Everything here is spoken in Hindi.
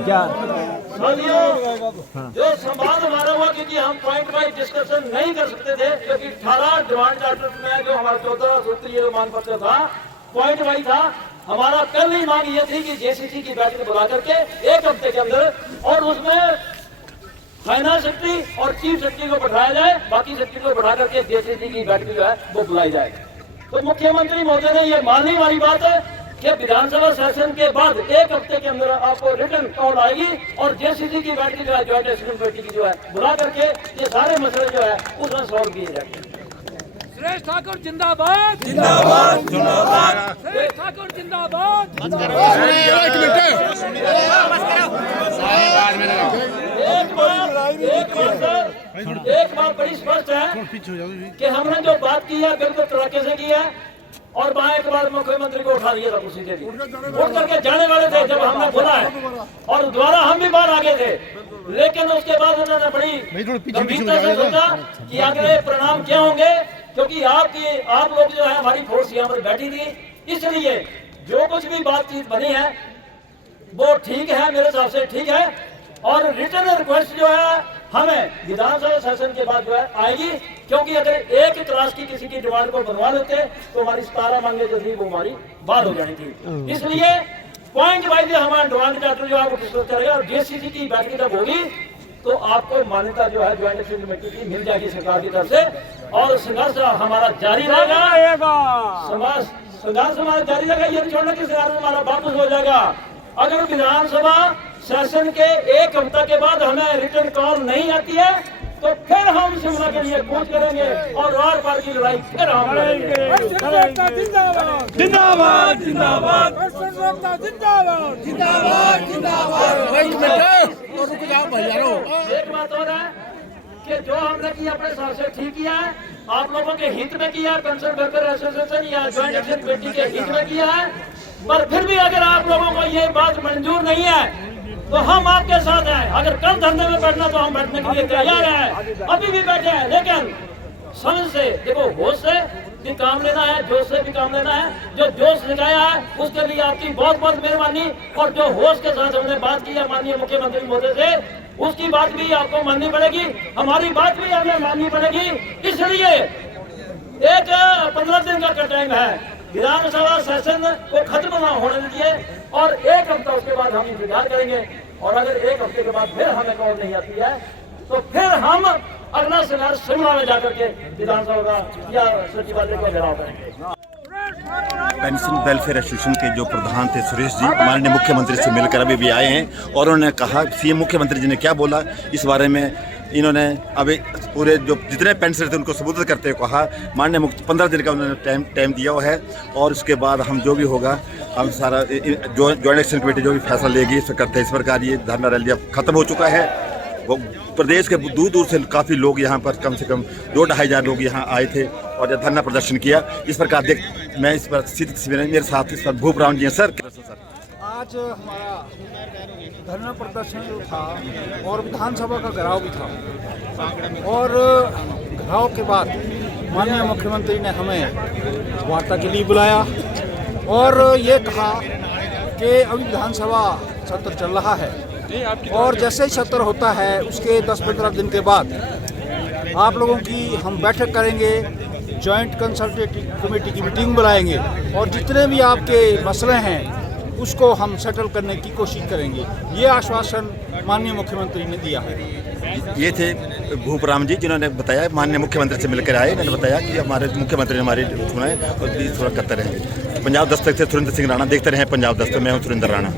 क्या जो संवाद हमारा हुआ, क्योंकि हम पॉइंट वाइज डिस्कशन नहीं कर सकते थे, क्योंकि 18 डिमांड चार्टर में जो हमारा 14 सूत्रीय मांग पत्र था पॉइंट वाइज था। हमारा कल ही मांग ये थी कि जेसीसी की बैठक बुला करके 1 हफ्ते के अंदर, और उसमें फाइनेंस सेक्रेटरी और चीफ सेक्रेटरी को बैठाया जाए, बाकी सेक्रेटरी को बैठा करके जेसीसी की बैठक जो है वो बुलाई जाए। तो मुख्यमंत्री महोदय ने ये मानने वाली बात है कि विधानसभा सेशन के बाद 1 हफ्ते के अंदर आपको रिटर्न कॉल आएगी और जेसीसी की बैठक जो है ज्वाइंट एक्शन कमेटी की जो है बुला करके ये सारे मसले जो है उसमें सॉल्व किए जाएंगे। सुरेश ठाकुर जिंदाबाद जिंदाबाद जिंदाबाद। सुरेश ठाकुर जिंदाबाद। एक बात बड़ी स्पष्ट है कि हमने जो बात की है बिल्कुल तरीके से की है, और वहाँ एक बार मुख्यमंत्री को उठा दिया था कुर्सी से, उठ करके जाने वाले थे जब हमने बोला है, और दोबारा हम भी बाहर आ गए थे, लेकिन उसके बाद उन्होंने बड़ी गंभीरता से सोचा कि अगले परिणाम क्या होंगे, क्योंकि आप लोग जो है हमारी फोर्स यहाँ पर बैठी थी, इसलिए जो कुछ भी बातचीत बनी है वो ठीक है, मेरे हिसाब से ठीक है। और रिटर्न रिक्वेस्ट जो है हमें विधानसभा सेशन के बाद जो है आएगी, क्योंकि अगर एक क्लास की किसी की डिमांड को बनवा लेते तो हमारी 17 मांगे जो थी वो हमारी बात हो जानी थी। इसलिए पॉइंट वाइज हमारा डिमांड चार्टर जो है वो डिस्कस करेगा, और जेसीसी की बैठक जब होगी तो आपको मान्यता जो है ज्वाइंट एक्शन कमेटी की मिल जाएगी सरकार की तरफ से, और संघर्ष हमारा जारी रहेगा। संघर्ष हमारा जारी रहेगा, ये नहीं छोड़ना कि सरकार हमारा वापस हो जाएगा। अगर विधानसभा सेशन के 1 हफ्ता के बाद हमें रिटर्न कॉल नहीं आती है तो फिर हम शिमला के लिए कूच करेंगे और आर पार की लड़ाई फिर हम लड़ेंगे। जिंदाबाद जिंदाबाद जिंदाबाद जिंदाबाद जिंदाबाद। एक बात और है कि जो हमने किया अपने हिसाब से ठीक किया है, आप लोगों के हित में किया है, कंसर्न वर्कर एसोसिएशन या ज्वाइंट एक्शन कमेटी के हित में किया है, पर फिर भी अगर आप लोगों को ये बात मंजूर नहीं है तो हम आपके साथ हैं। अगर कल धरने में बैठना तो हम बैठने के लिए तैयार हैं, अभी भी बैठे हैं, लेकिन समझ से देखो, होश से भी काम लेना है, जोश से भी काम लेना है। जो जोश दिखाया है उसके लिए आपकी बहुत बहुत मेहरबानी, और जो होश के साथ हमने बात की है माननीय मुख्यमंत्री महोदय से, उसकी बात भी आपको माननी पड़ेगी, हमारी बात भी हमें माननी पड़ेगी। इसलिए एक 15 दिन का टाइम है, विधानसभा सेशन को खत्म न होने दीजिए, और 1 हफ्ता उसके बाद हम इंतजार करेंगे, और अगर 1 हफ्ते के बाद फिर हमें कॉल नहीं आती है तो फिर हम अगला संघर्ष शिमला में जाकर के विधानसभा का या सचिवालय का घेराव करेंगे। पेंशन वेलफेयर एसोसिएशन के जो प्रधान थे सुरेश जी, माननीय मुख्यमंत्री से मिलकर अभी भी आए हैं, और उन्होंने कहा सीएम मुख्यमंत्री जी ने क्या बोला इस बारे में इन्होंने अभी पूरे जो जितने पेंशन थे उनको संबोधित करते हुए कहा, माननीय 15 दिन का उन्होंने टाइम दिया हुआ है, और उसके बाद हम जो भी होगा हम सारा ज्वाइंट एक्शन कमेटी जो भी फैसला लेगी इस पर करते हैं। इस प्रकार ये धरना रैली अब खत्म हो चुका है। वो प्रदेश के दूर दूर से काफ़ी लोग यहाँ पर कम से कम 2-2.5 हज़ार लोग यहाँ आए थे और धरना प्रदर्शन किया। इस प्रकार मैं इस पर मेरे साथ इस पर भूपराम जी हैं। सर आज हमारा धरना प्रदर्शन जो था और विधानसभा का घेराव भी था, और घेराव के बाद माननीय मुख्यमंत्री ने हमें वार्ता के लिए बुलाया और ये कहा कि अभी विधानसभा सत्र चल रहा है, और जैसे ही सत्र होता है उसके 10-15 दिन के बाद आप लोगों की हम बैठक करेंगे, जॉइंट कंसल्टेटिव कमेटी की मीटिंग बुलाएंगे, और जितने भी आपके मसले हैं उसको हम सेटल करने की कोशिश करेंगे। ये आश्वासन माननीय मुख्यमंत्री ने दिया है। ये थे भूपराम जी जिन्होंने बताया, माननीय मुख्यमंत्री से मिलकर आए, इन्होंने बताया कि हमारे मुख्यमंत्री ने हमारी सुनाए और भी थोड़ा करते रहेंगे। पंजाब दस्तक से सुरेंद्र सिंह राणा, देखते रहे पंजाब दस्तक। मैं हूँ सुरेंद्र राणा।